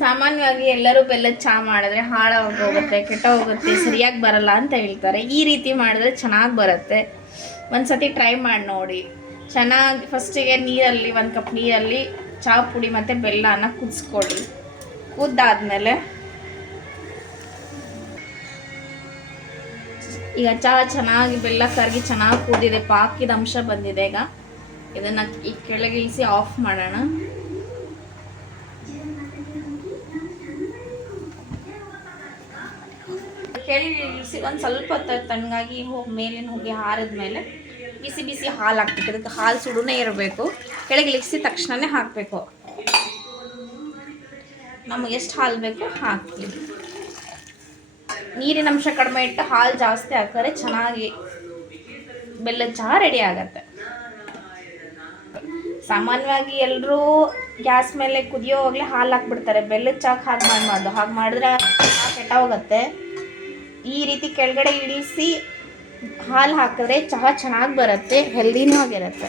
ಸಾಮಾನ್ಯವಾಗಿ ಎಲ್ಲರೂ ಬೆಲ್ಲದ ಚಹಾ ಮಾಡಿದ್ರೆ ಹಾಳಾಗೋಗುತ್ತೆ, ಕೆಟ್ಟೋಗುತ್ತೆ, ಸರಿಯಾಗಿ ಬರಲ್ಲ ಅಂತ ಹೇಳ್ತಾರೆ. ಈ ರೀತಿ ಮಾಡಿದ್ರೆ ಚೆನ್ನಾಗಿ ಬರುತ್ತೆ. ಒಂದ್ಸತಿ ಟ್ರೈ ಮಾಡಿ ನೋಡಿ. ಚೆನ್ನಾಗಿ ಫಸ್ಟಿಗೆ ನೀರಲ್ಲಿ 1 ಕಪ್ ನೀರಲ್ಲಿ ಚಹಾ ಪುಡಿ ಮತ್ತು ಬೆಲ್ಲನ ಕುದಿಸ್ಕೊಳ್ಳಿ. ಕುದ್ದಾದ್ಮೇಲೆ ಈಗ ಚಹಾ ಚೆನ್ನಾಗಿ ಬೆಲ್ಲ ಕರಗಿ ಚೆನ್ನಾಗಿ ಕುದಿದೆ, ಪಾಕಿದ ಅಂಶ ಬಂದಿದೆ. ಈಗ ಇದನ್ನು ಈ ಕೆಳಗೆ ಇಳಿಸಿ ಆಫ್ ಮಾಡೋಣ. ಕೆಳಗೆ ಇಳಿಸಿ ಒಂದು ಸ್ವಲ್ಪ ತಣ್ಣಗಾಗಿ ಮೇಲಿನ ಹೋಗಿ ಹಾರಿದ ಮೇಲೆ ಬಿಸಿ ಬಿಸಿ ಹಾಲು ಹಾಕ್ಬೇಕು. ಅದಕ್ಕೆ ಹಾಲು ಸುಡುನೇ ಇರಬೇಕು. ಕೆಳಗೆ ಇಳಿಸಿ ತಕ್ಷಣವೇ ಹಾಕಬೇಕು. ನಮಗೆ ಎಷ್ಟು ಹಾಲು ಬೇಕು ಹಾಕಿ. ನೀರಿನ ಅಂಶ ಕಡಿಮೆ ಇಟ್ಟು ಹಾಲು ಜಾಸ್ತಿ ಹಾಕಿದ್ರೆ ಚೆನ್ನಾಗಿ ಬೆಲ್ಲದ ಚಹಾ ರೆಡಿ ಆಗತ್ತೆ. ಸಾಮಾನ್ಯವಾಗಿ ಎಲ್ಲರೂ ಗ್ಯಾಸ್ ಮೇಲೆ ಕುದಿಯೋವಾಗಲೇ ಹಾಲು ಹಾಕ್ಬಿಡ್ತಾರೆ. ಬೆಲ್ಲದ ಚಹಾಕ್ಕೆ ಹಾಗೆ ಮಾಡಬಾರ್ದು. ಹಾಗೆ ಮಾಡಿದ್ರೆ ಕೆಟ್ಟ ಹೋಗುತ್ತೆ. ಈ ರೀತಿ ಕೆಳಗಡೆ ಇಳಿಸಿ ಹಾಲು ಹಾಕಿದ್ರೆ ಚಹಾ ಚೆನ್ನಾಗಿ ಬರುತ್ತೆ, ಹೆಲ್ದಿನೂ ಆಗಿರುತ್ತೆ.